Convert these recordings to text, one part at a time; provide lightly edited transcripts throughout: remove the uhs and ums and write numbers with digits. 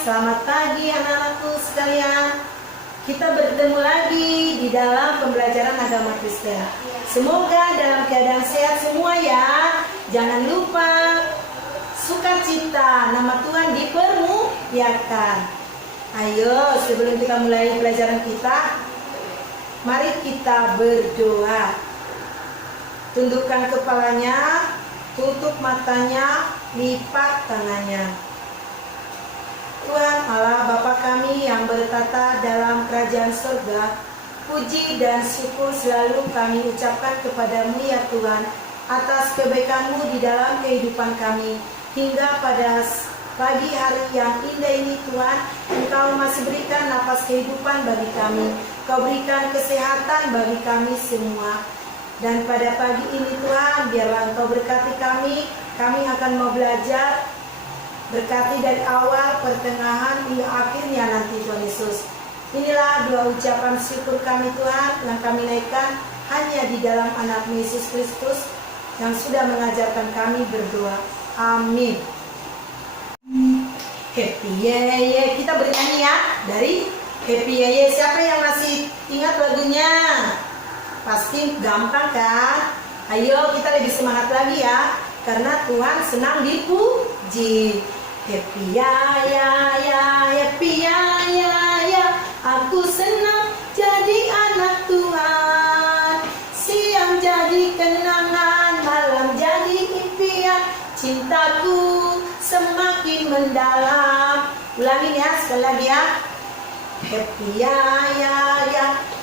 Selamat pagi anak-anakku sekalian. Kita bertemu lagi di dalam pembelajaran agama Kristen. Semoga dalam keadaan sehat semua ya. Jangan lupa sukacita, nama Tuhan dipermuliakan. Ayo sebelum kita mulai pelajaran kita, mari kita berdoa. Tundukkan kepalanya, tutup matanya, lipat tangannya. Tuhan Allah Bapa kami yang bertata dalam kerajaan surga, puji dan syukur selalu kami ucapkan kepadamu ya Tuhan, atas kebaikan-Mu di dalam kehidupan kami. Hingga pada pagi hari yang indah ini Tuhan, Engkau masih berikan nafas kehidupan bagi kami. Kau berikan kesehatan bagi kami semua. Dan pada pagi ini Tuhan, biarlah Engkau berkati kami. Kami akan mau belajar, berkati dari awal, pertengahan, hingga akhirnya nanti Tuhan Yesus. Inilah dua ucapan syukur kami Tuhan yang kami naikkan hanya di dalam anak Yesus Kristus yang sudah mengajarkan kami berdoa. Amin. Happy Yeye, kita bernyanyi ya dari Happy Yeye. Siapa yang masih ingat lagunya? Pasti gampang kan? Ayo kita lebih semangat lagi ya, karena Tuhan senang dipuji. Happy ya, happy ya, aku senang jadi anak Tuhan. Siang jadi kenangan, malam jadi impian, cintaku semakin mendalam. Ulangin ya, sekali lagi ya. Happy ya,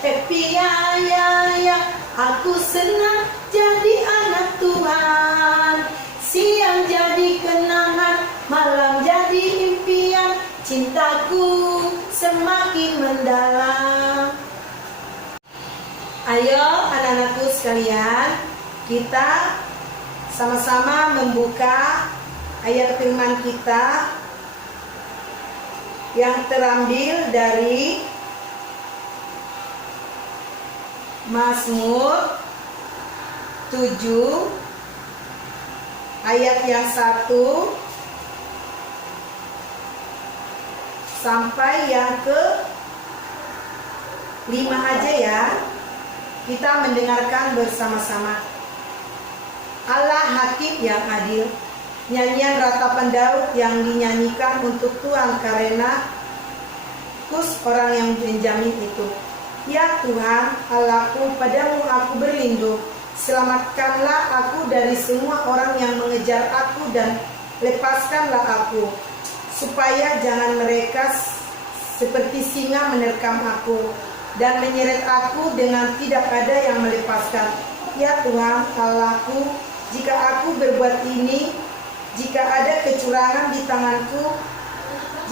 happy ya, aku senang jadi anak Tuhan. Siang jadi kenangan, malam jadi impian, cintaku semakin mendalam. Ayo anak-anakku sekalian, kita sama-sama membuka ayat firman kita yang terambil dari Mazmur 7 ayat yang 1 sampai yang ke 5 aja ya. Kita mendengarkan bersama-sama. Allah hakim yang adil. Nyanyian ratapan Daud yang dinyanyikan untuk Tuhan karena Kus orang yang Benjamin itu. Ya Tuhan Allahku, padamu aku berlindung. Selamatkanlah aku dari semua orang yang mengejar aku dan lepaskanlah aku, supaya jangan mereka seperti singa menerkam aku dan menyeret aku dengan tidak ada yang melepaskan. Ya Tuhan Allahku, jika aku berbuat ini, jika ada kecurangan di tanganku,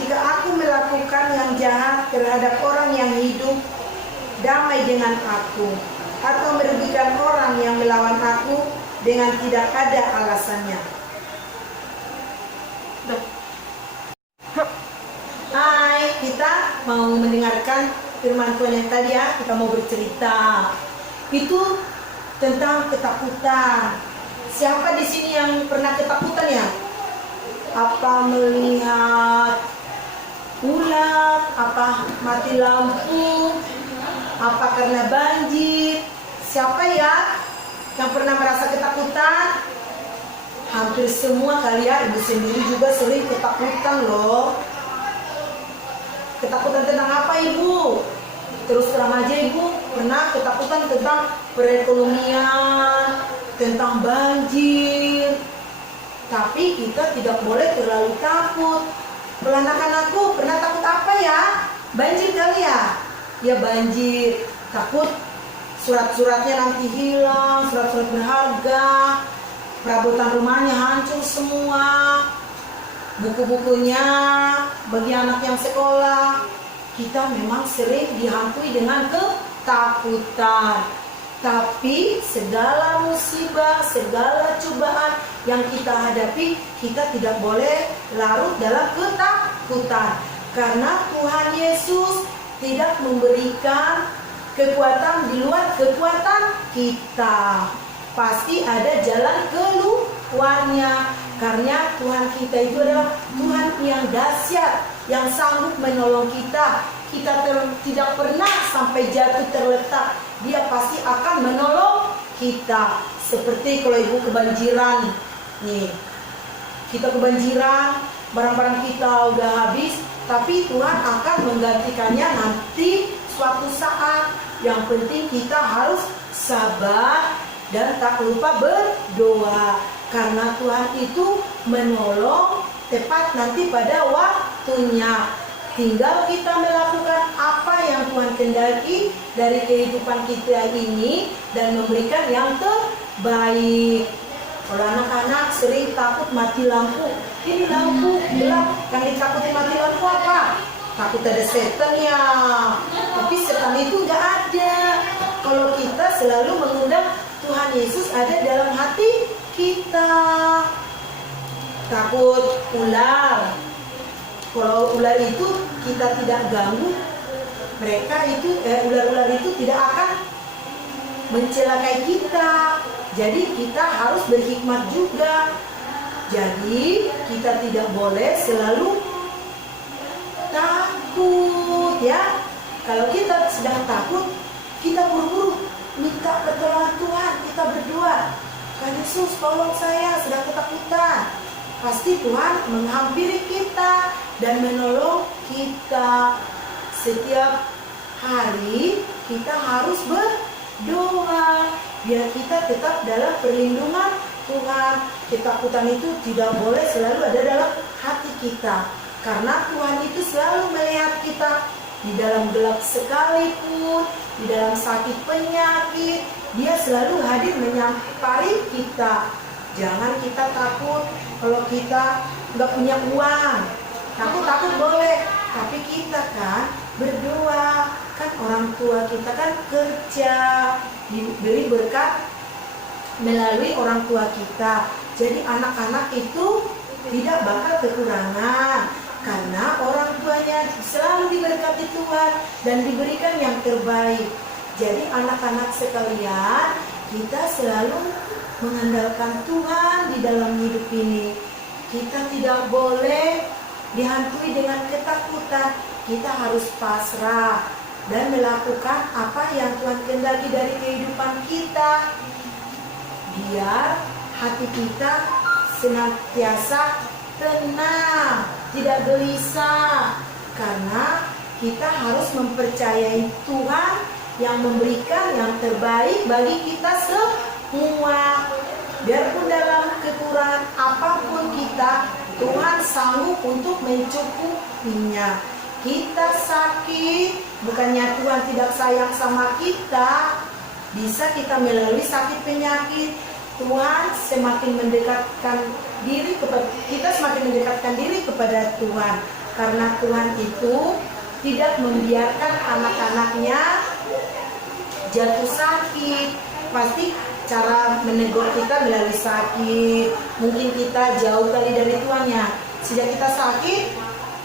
jika aku melakukan yang jahat terhadap orang yang hidup, damai dengan aku, atau merugikan orang yang melawan aku dengan tidak ada alasannya. Hai, kita mau mendengarkan firman Tuhan yang tadi ya. Kita mau bercerita. Itu tentang ketakutan. Siapa di sini yang pernah ketakutan ya? Apa melihat ular? Apa mati lampu? Apa karena banjir? Siapa ya yang pernah merasa ketakutan? Hampir semua kali ya. Ibu sendiri juga sering ketakutan loh. Ketakutan tentang apa ibu? Terus terang aja ibu pernah ketakutan tentang perekonomian, tentang banjir. Tapi kita tidak boleh terlalu takut. Pelanakan aku pernah takut apa ya? Banjir kali ya? Ya banjir, takut surat-suratnya nanti hilang, surat-surat berharga, perabotan rumahnya hancur semua, buku-bukunya bagi anak yang sekolah. Kita memang sering dihantui dengan ketakutan. Tapi segala musibah, segala cobaan yang kita hadapi, kita tidak boleh larut dalam ketakutan. Karena Tuhan Yesus tidak memberikan kekuatan di luar kekuatan kita. Pasti ada jalan keluarnya. Karena Tuhan kita itu adalah Tuhan yang dahsyat, yang sanggup menolong kita. Kita tidak pernah sampai jatuh terletak. Dia pasti akan menolong kita. Seperti kalau ibu kebanjiran nih, kita kebanjiran, barang-barang kita udah habis, tapi Tuhan akan menggantikannya nanti suatu saat. Yang penting kita harus sabar dan tak lupa berdoa, karena Tuhan itu menolong tepat nanti pada waktunya. Tinggal kita melakukan apa yang Tuhan kehendaki dari kehidupan kita ini dan memberikan yang terbaik. Kalau anak-anak sering takut mati lampu, ini lampu gelap, yang ditakuti mati lampu apa? Takut ada setan ya. Tapi setan itu nggak ada. Kalau kita selalu mengundang Tuhan Yesus ada dalam hati kita. Takut ular. Kalau ular itu kita tidak ganggu, mereka itu ular-ular itu tidak akan mencelakai kita. Jadi kita harus berhikmat juga. Jadi kita tidak boleh selalu takut ya. Kalau kita sedang takut, kita buru-buru minta pertolongan Tuhan, kita berdoa, Tuhan Yesus tolong saya sedang ketakutan. Pasti Tuhan menghampiri kita dan menolong kita. Setiap hari kita harus berdoa biar kita tetap dalam perlindungan Tuhan. Ketakutan itu tidak boleh selalu ada dalam hati kita, karena Tuhan itu selalu melihat kita di dalam gelap sekalipun, di dalam sakit penyakit, Dia selalu hadir menyampaikan kita. Jangan kita takut kalau kita nggak punya uang. Takut boleh, tapi kita kan berdoa. Kan orang tua kita kan kerja, diberi berkat melalui orang tua kita. Jadi anak-anak itu tidak bakal kekurangan, karena orang tuanya selalu diberkati Tuhan dan diberikan yang terbaik. Jadi anak-anak sekalian, kita selalu mengandalkan Tuhan di dalam hidup ini. Kita tidak boleh dihantui dengan ketakutan. Kita harus pasrah dan melakukan apa yang Tuhan kehendaki dari kehidupan kita, biar hati kita senantiasa tenang, tidak gelisah, karena kita harus mempercayai Tuhan yang memberikan yang terbaik bagi kita semua. Biarpun dalam kekurangan apapun kita, Tuhan sanggup untuk mencukupinya. Kita sakit, bukannya Tuhan tidak sayang sama kita. Bisa kita melalui sakit penyakit, Tuhan semakin mendekatkan diri kepada kita, semakin mendekatkan diri kepada Tuhan. Karena Tuhan itu tidak membiarkan anak-anaknya jatuh sakit. Pasti cara menegur kita melalui sakit. Mungkin kita jauh kali dari Tuhan ya. Sejak kita sakit,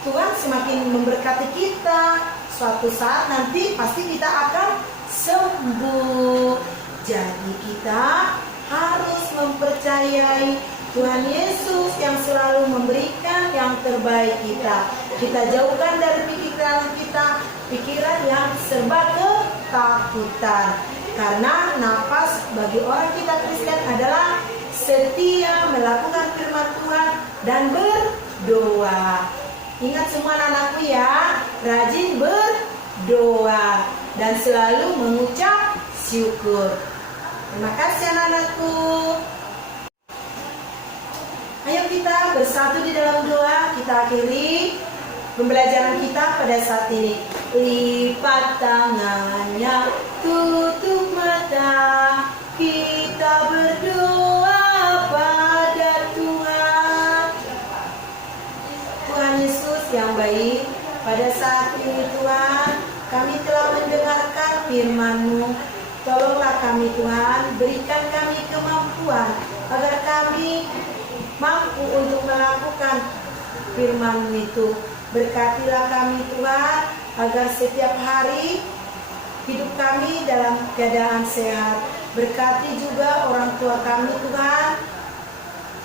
Tuhan semakin memberkati kita. Suatu saat nanti pasti kita akan sembuh. Jadi kita harus mempercayai Tuhan Yesus yang selalu memberikan yang terbaik kita. Kita jauhkan dari pikiran kita, pikiran yang serba ketakutan. Karena nafas bagi orang kita Kristen adalah setia melakukan firman Tuhan dan berdoa. Ingat semua anak-anakku ya, rajin berdoa dan selalu mengucap syukur. Terima kasih anak-anakku. Ayo kita bersatu di dalam doa. Kita akhiri pembelajaran kita pada saat ini. Lipat tangannya, tutup mata, kita berdoa pada Tuhan. Tuhan Yesus yang baik, pada saat ini Tuhan, kami telah mendengarkan firman-Mu. Tolonglah kami Tuhan, berikan kami kemampuan agar kami mampu untuk melakukan firman-Mu itu. Berkatilah kami Tuhan, agar setiap hari hidup kami dalam keadaan sehat. Berkati juga orang tua kami Tuhan,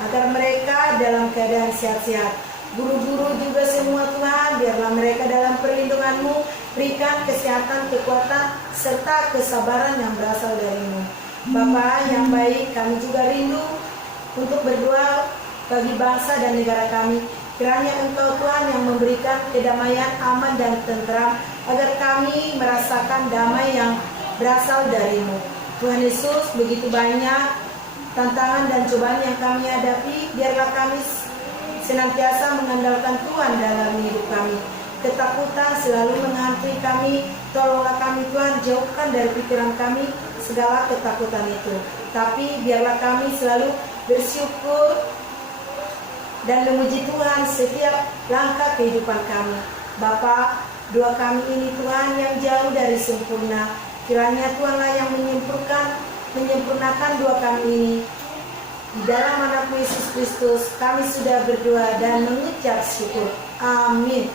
agar mereka dalam keadaan sehat-sehat. Guru-guru juga semua Tuhan, biarlah mereka dalam perlindungan-Mu, berikan kesehatan, kekuatan, serta kesabaran yang berasal dari-Mu. Bapa yang baik, kami juga rindu untuk berdoa bagi bangsa dan negara kami. Kiranya Engkau Tuhan yang memberikan kedamaian, aman dan tentram, agar kami merasakan damai yang berasal dari-Mu. Tuhan Yesus, begitu banyak tantangan dan cobaan yang kami hadapi, biarlah kami senantiasa mengandalkan Tuhan dalam hidup kami. Ketakutan selalu menghantui kami. Tolonglah kami Tuhan, jauhkan dari pikiran kami segala ketakutan itu. Tapi biarlah kami selalu bersyukur dan memuji Tuhan setiap langkah kehidupan kami. Bapa, doa kami ini Tuhan yang jauh dari sempurna. Kiranya Tuhanlah yang menyempurnakan doa kami ini. Di dalam nama Yesus Kristus kami sudah berdoa dan mengucap syukur. Amin.